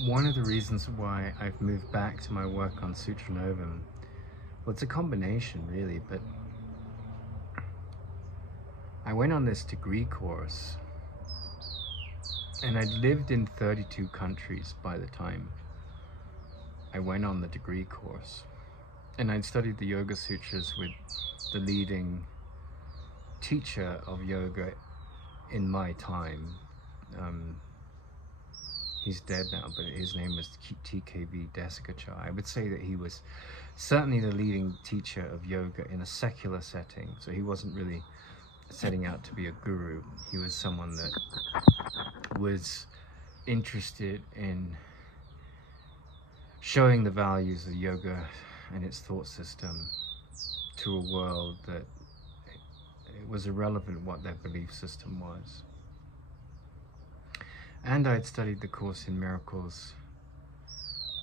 One of the reasons why I've moved back to my work on sutranovum, well, it's a combination really, but I went on this degree course and I'd lived in 32 countries by the time I went on the degree course. And I'd studied the Yoga Sutras with the leading teacher of yoga in my time. He's dead now, but his name was TKV Desikachar. I would say that he was certainly the leading teacher of yoga in a secular setting. So he wasn't really setting out to be a guru. He was someone that was interested in showing the values of yoga and its thought system to a world that it was irrelevant what their belief system was. And I'd studied the Course in Miracles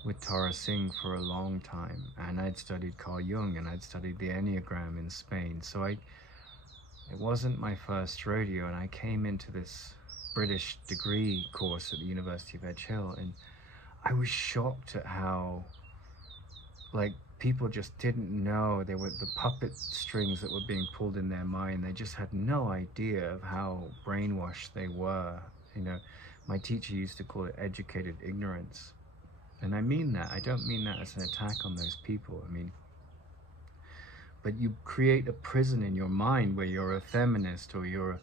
with Tara Singh for a long time, and I'd studied Carl Jung, and I'd studied the Enneagram in Spain. So it wasn't my first rodeo, and I came into this British degree course at the University of Edge Hill, and I was shocked at how, like, people just didn't know. They were the puppet strings that were being pulled in their mind. They just had no idea of how brainwashed they were. You know, my teacher used to call it educated ignorance. And I mean that. I don't mean that as an attack on those people. I mean, but you create a prison in your mind where you're a feminist, or you're,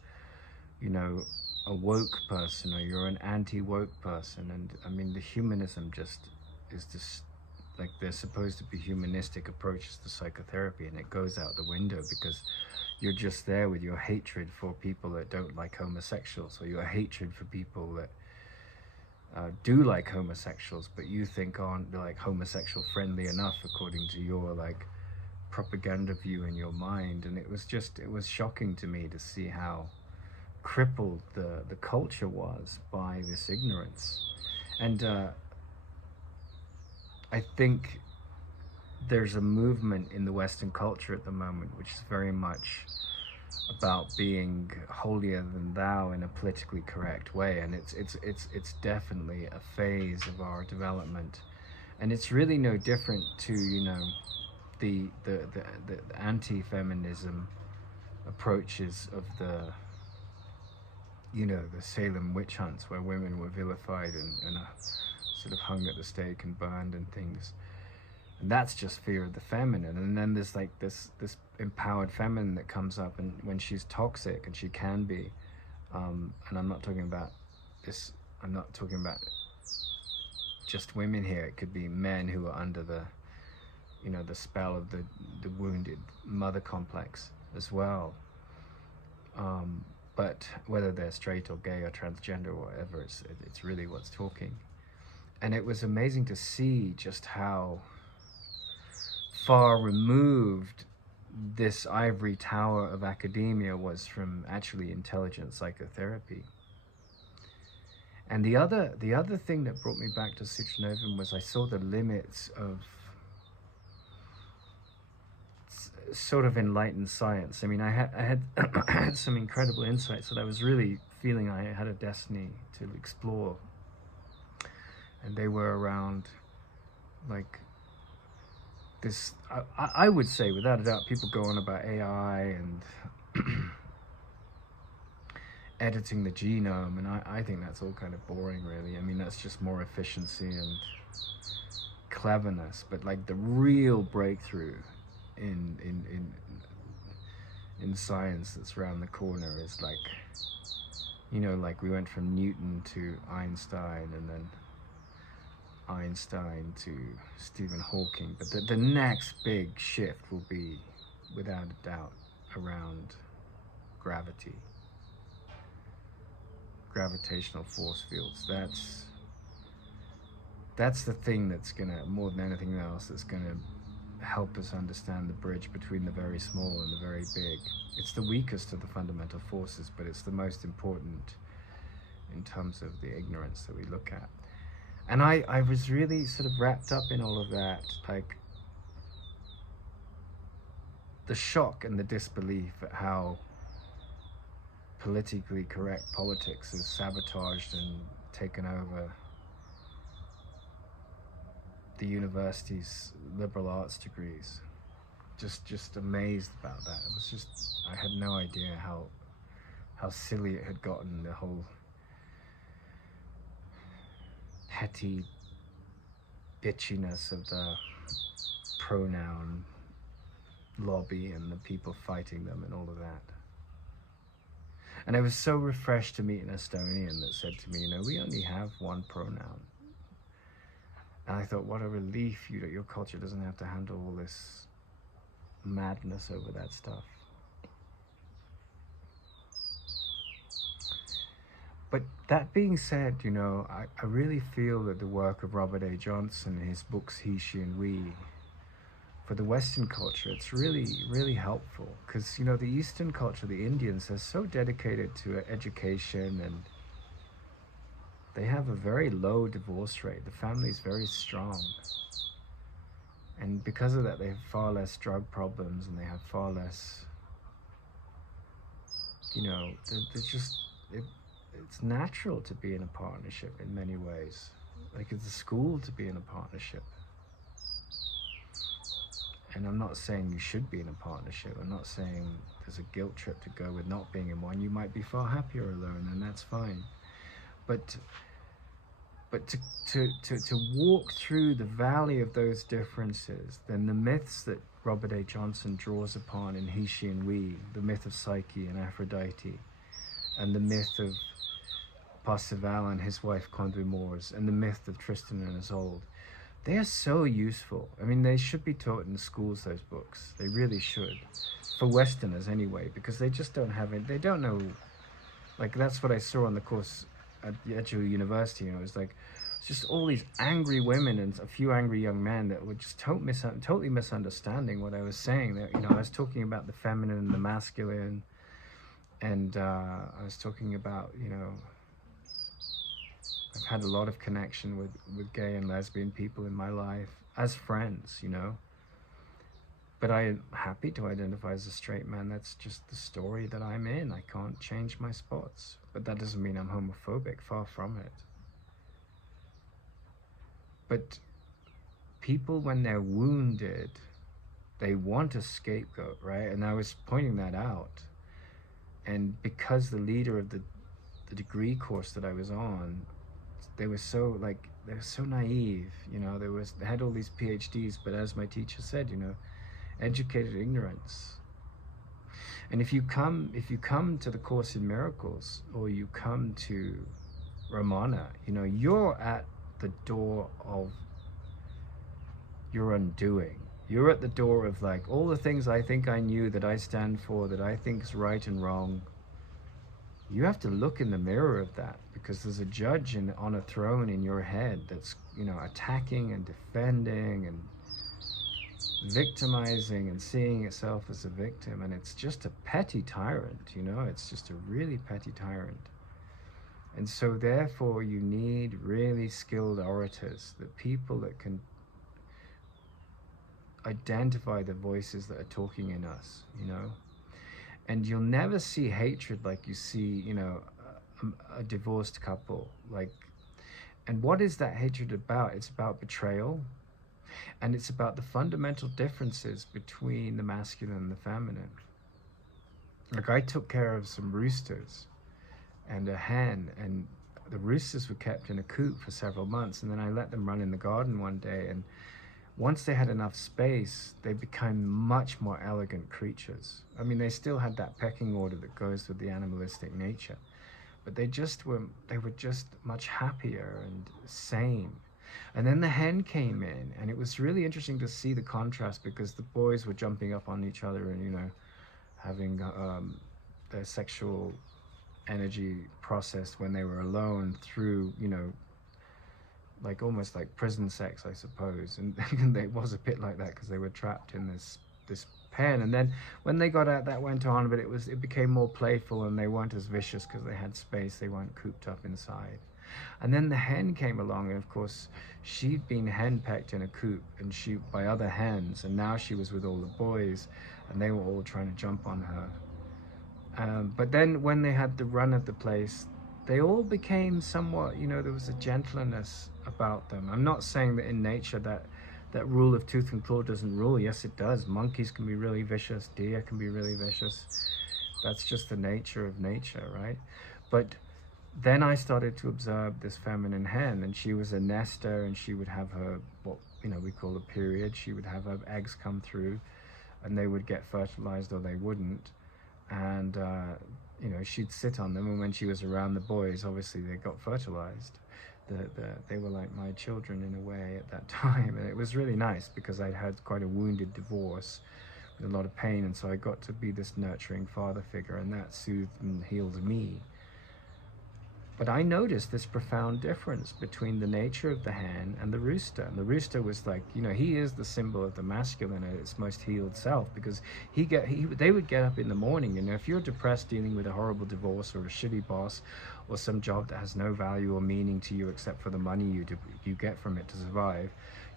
you know, a woke person, or you're an anti-woke person. And I mean, the humanism just is just like, there's supposed to be humanistic approaches to psychotherapy, and it goes out the window because you're just there with your hatred for people that don't like homosexuals, or your hatred for people that do like homosexuals, but you think aren't like homosexual friendly enough according to your like propaganda view in your mind. And it was shocking to me to see how crippled the culture was by this ignorance. And I think there's a movement in the Western culture at the moment which is very much about being holier than thou in a politically correct way, and it's definitely a phase of our development, and it's really no different to, you know, the anti-feminism approaches of the, you know, the Salem witch hunts where women were vilified and sort of hung at the stake and burned and things. And that's just fear of the feminine. And then there's like this empowered feminine that comes up, and when she's toxic, and she can be, and I'm not talking about this, I'm not talking about just women here. It could be men who are under the, you know, the spell of the wounded mother complex as well. But whether they're straight or gay or transgender or whatever, it's really what's talking. And it was amazing to see just how far removed this ivory tower of academia was from actually intelligent psychotherapy. And the other thing that brought me back to sutranovum was I saw the limits of sort of enlightened science. I mean, I had I had some incredible insights that I was really feeling I had a destiny to explore, and they were around like this. I would say, without a doubt, people go on about AI and editing the genome, and I think that's all kind of boring, really. I mean, that's just more efficiency and cleverness. But like the real breakthrough in science that's around the corner is like, you know, like we went from Newton to Einstein, and then Einstein to Stephen Hawking. But the next big shift will be, without a doubt, around gravity, gravitational force fields. That's the thing that's gonna, more than anything else, that's gonna help us understand the bridge between the very small and the very big. It's the weakest of the fundamental forces, but it's the most important in terms of the ignorance that we look at. And I was really sort of wrapped up in all of that, like the shock and the disbelief at how politically correct politics has sabotaged and taken over the university's liberal arts degrees. Just amazed about that. It was just, I had no idea how silly it had gotten, the whole petty bitchiness of the pronoun lobby and the people fighting them and all of that. And I was so refreshed to meet an Estonian that said to me, you know, we only have one pronoun. And I thought, what a relief your culture doesn't have to handle all this madness over that stuff. But that being said, you know, I really feel that the work of Robert A. Johnson, his books He, She, and We, for the Western culture, it's really, really helpful. Because, you know, the Eastern culture, the Indians, are so dedicated to education, and they have a very low divorce rate. The family is very strong. And because of that, they have far less drug problems, and they have far less, you know, they're just, it's natural to be in a partnership in many ways. Like, it's a school to be in a partnership. And I'm not saying you should be in a partnership. I'm not saying there's a guilt trip to go with not being in one. You might be far happier alone, and that's fine. But to walk through the valley of those differences, then the myths that Robert A. Johnson draws upon in He, She, and We, the myth of Psyche and Aphrodite, and the myth of Percival and his wife Condé and the myth of Tristan and Isolde, they are so useful. I mean, they should be taught in schools, those books. They really should. For Westerners anyway, because they just don't have it. They don't know. Like, that's what I saw on the course at Edgehill University. You know, it was like, it's just all these angry women and a few angry young men that were just totally misunderstanding what I was saying. That, you know, I was talking about the feminine and the masculine, and I was talking about, you know, I've had a lot of connection with gay and lesbian people in my life as friends, you know. But I am happy to identify as a straight man. That's just the story that I'm in. I can't change my spots. But that doesn't mean I'm homophobic, far from it. But people, when they're wounded, they want a scapegoat, right? And I was pointing that out. And because the leader of the degree course that I was on, they were so naive, you know. They had all these PhDs, but as my teacher said, you know, educated ignorance. And if you come to the Course in Miracles, or you come to Ramana, you know, you're at the door of your undoing. You're at the door of, like, all the things I think I knew, that I stand for, that I think is right and wrong. You have to look in the mirror of that, because there's a judge on a throne in your head that's, you know, attacking and defending and victimizing and seeing itself as a victim. And it's just a petty tyrant, you know. It's just a really petty tyrant. And so therefore you need really skilled orators, the people that can identify the voices that are talking in us, you know. And you'll never see hatred like you see, you know, a divorced couple. Like, and what is that hatred about? It's about betrayal, and it's about the fundamental differences between the masculine and the feminine. Like, I took care of some roosters and a hen, and the roosters were kept in a coop for several months, and then I let them run in the garden one day, and once they had enough space, they became much more elegant creatures. I mean, they still had that pecking order that goes with the animalistic nature, but they were just much happier and sane. And then the hen came in, and it was really interesting to see the contrast, because the boys were jumping up on each other and, you know, having their sexual energy processed when they were alone through, you know, like almost like prison sex, I suppose. And it was a bit like that, because they were trapped in this pen. And then when they got out, that went on, but it became more playful, and they weren't as vicious because they had space. They weren't cooped up inside. And then the hen came along, and of course she'd been henpecked in a coop and by other hens, and now she was with all the boys, and they were all trying to jump on her. But then when they had the run of the place, they all became somewhat, you know, there was a gentleness about them. I'm not saying that in nature that rule of tooth and claw doesn't rule. Yes, it does. Monkeys can be really vicious. Deer can be really vicious. That's just the nature of nature, right? But then I started to observe this feminine hen, and she was a nester, and she would have her, what, you know, we call a period. She would have her eggs come through, and they would get fertilized or they wouldn't. And you know, she'd sit on them, and when she was around the boys, obviously they got fertilized. They were like my children in a way at that time, and it was really nice because I'd had quite a wounded divorce with a lot of pain, and so I got to be this nurturing father figure, and that soothed and healed me. But I noticed this profound difference between the nature of the hen and the rooster. And the rooster was like, you know, he is the symbol of the masculine at its most healed self, because they would get up in the morning, and if you're depressed dealing with a horrible divorce or a shitty boss or some job that has no value or meaning to you except for the money you get from it to survive,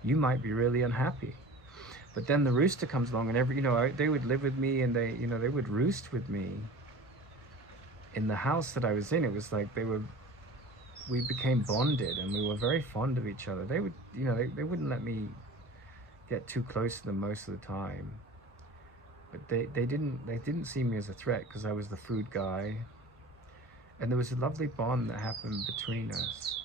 you might be really unhappy. But then the rooster comes along, and they would live with me, and they would roost with me in the house that I was in. It was like we became bonded, and we were very fond of each other. They would, they wouldn't let me get too close to them most of the time, but they didn't see me as a threat because I was the food guy, and there was a lovely bond that happened between us.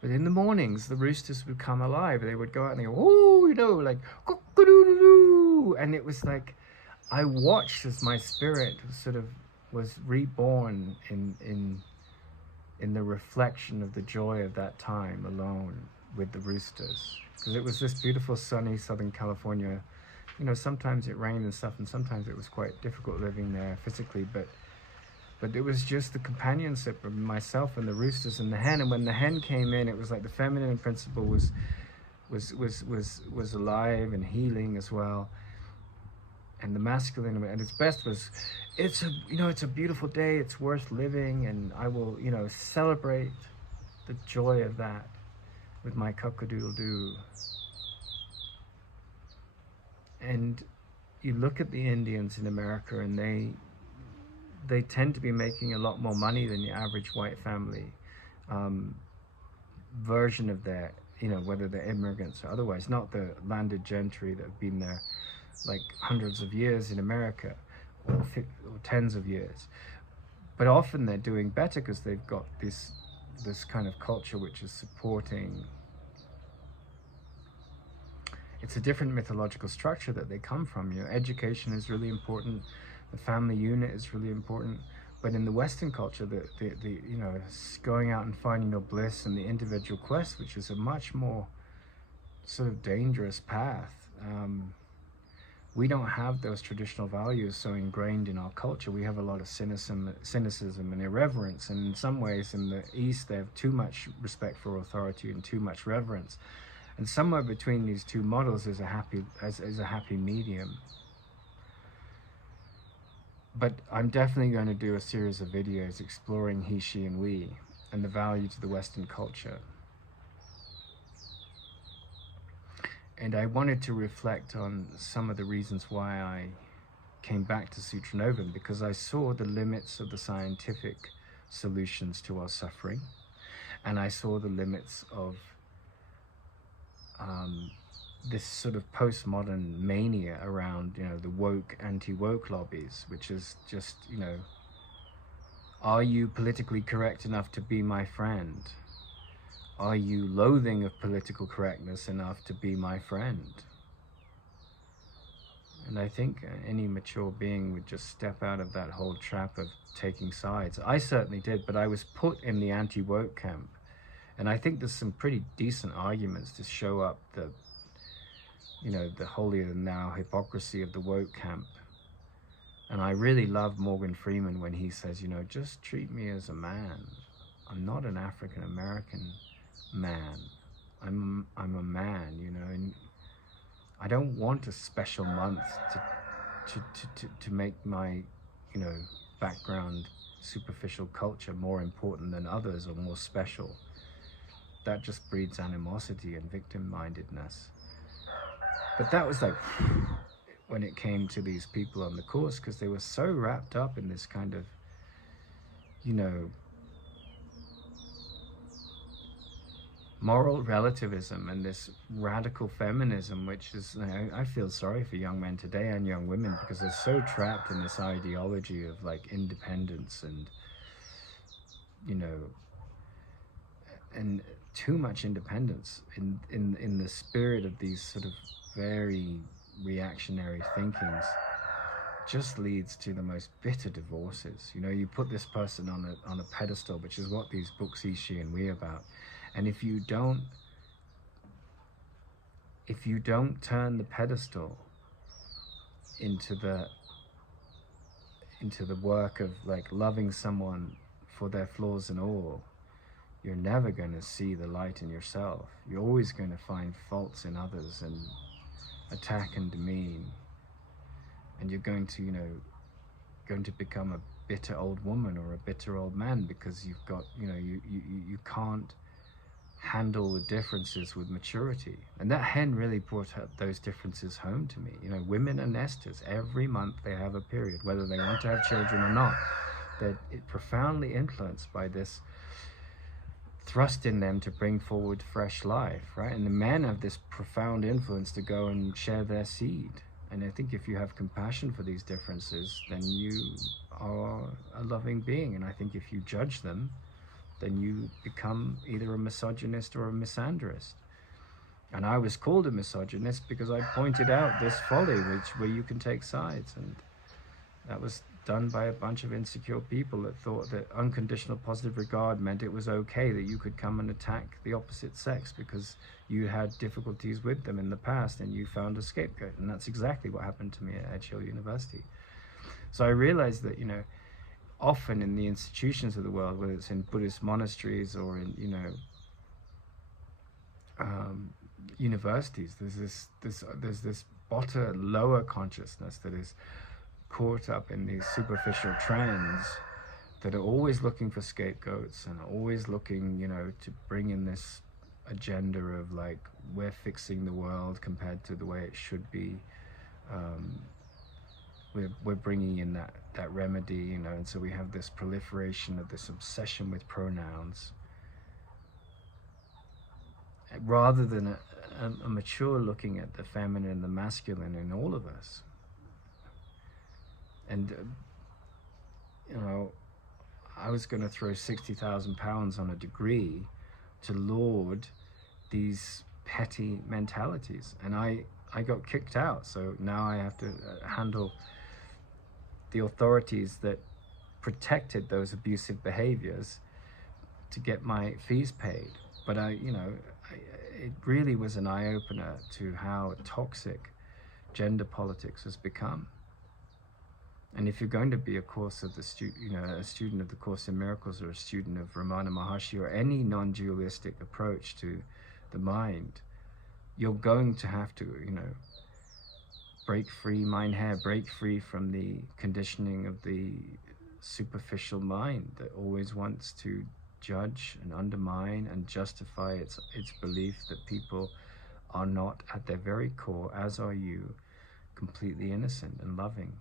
But in the mornings, the roosters would come alive. They would go out and they go, oh, like, cock-a-doodle-doo. And it was like, I watched as my spirit sort of was reborn in the reflection of the joy of that time alone with the roosters. Because it was this beautiful sunny Southern California. Sometimes it rained and stuff, and sometimes it was quite difficult living there physically, but it was just the companionship of myself and the roosters and the hen. And when the hen came in, it was like the feminine principle was alive and healing as well. And the masculine at its best was, it's a beautiful day, it's worth living, and I will, celebrate the joy of that with my cock-a-doodle-doo. And you look at the Indians in America, and they tend to be making a lot more money than the average white family version of their, whether they're immigrants or otherwise, not the landed gentry that have been there like hundreds of years in America, or tens of years. But often they're doing better because they've got this kind of culture which is supporting. It's a different mythological structure that they come from. Education is really important. The family unit is really important. But in the Western culture, the going out and finding your bliss and the individual quest, which is a much more sort of dangerous path. We don't have those traditional values so ingrained in our culture. We have a lot of cynicism and irreverence, and in some ways in the East they have too much respect for authority and too much reverence. And somewhere between these two models is a happy medium. But I'm definitely going to do a series of videos exploring he, she, and we, and the value to the Western culture. And I wanted to reflect on some of the reasons why I came back to sutranovum, because I saw the limits of the scientific solutions to our suffering, and I saw the limits of this sort of postmodern mania around, the woke, anti-woke lobbies, which is just, are you politically correct enough to be my friend? Are you loathing of political correctness enough to be my friend? And I think any mature being would just step out of that whole trap of taking sides. I certainly did, but I was put in the anti-woke camp. And I think there's some pretty decent arguments to show up the holier-than-thou hypocrisy of the woke camp. And I really love Morgan Freeman when he says, just treat me as a man. I'm not an African-American man. I'm a man, and I don't want a special month to make my, background superficial culture more important than others or more special. That just breeds animosity and victim-mindedness. But that was like, when it came to these people on the course, because they were so wrapped up in this kind of, you know, moral relativism and this radical feminism, which is, you know, I feel sorry for young men today and young women, because they're so trapped in this ideology of like independence and, you know, and too much independence in the spirit of these sort of very reactionary thinkings just leads to the most bitter divorces. You know, you put this person on a pedestal, which is what these books Ishi and We about. And if you don't turn the pedestal into the work of like loving someone for their flaws and all, you're never going to see the light in yourself. You're always going to find faults in others and attack and demean. And you're going to, you know, going to become a bitter old woman or a bitter old man, because you've got, you know, you can't handle the differences with maturity. And that hen really brought up those differences home to me. You know, women are nesters. Every month they have a period, whether they want to have children or not. They're profoundly influenced by this thrust in them to bring forward fresh life, right? And the men have this profound influence to go and share their seed. And I think if you have compassion for these differences, then you are a loving being. And I think if you judge them, then you become either a misogynist or a misandrist. And I was called a misogynist because I pointed out this folly where you can take sides. And that was done by a bunch of insecure people that thought that unconditional positive regard meant it was okay that you could come and attack the opposite sex because you had difficulties with them in the past and you found a scapegoat. And that's exactly what happened to me at Edge Hill University. So I realized that, you know, often in the institutions of the world, whether it's in Buddhist monasteries or in, you know, universities, there's this lower consciousness that is caught up in these superficial trends that are always looking for scapegoats and always looking, you know, to bring in this agenda of like, we're fixing the world compared to the way it should be. We're bringing in that remedy, you know, and so we have this proliferation of this obsession with pronouns rather than a mature looking at the feminine and the masculine in all of us. And, you know, I was going to throw £60,000 on a degree to laud these petty mentalities. And I got kicked out. So now I have to handle the authorities that protected those abusive behaviors to get my fees paid. But it really was an eye-opener to how toxic gender politics has become. And if you're going to be a student of the Course in Miracles, or a student of Ramana Maharshi, or any non-dualistic approach to the mind, you're going to have to, you know, break free from the conditioning of the superficial mind that always wants to judge and undermine and justify its belief that people are not, at their very core, as are you, completely innocent and loving.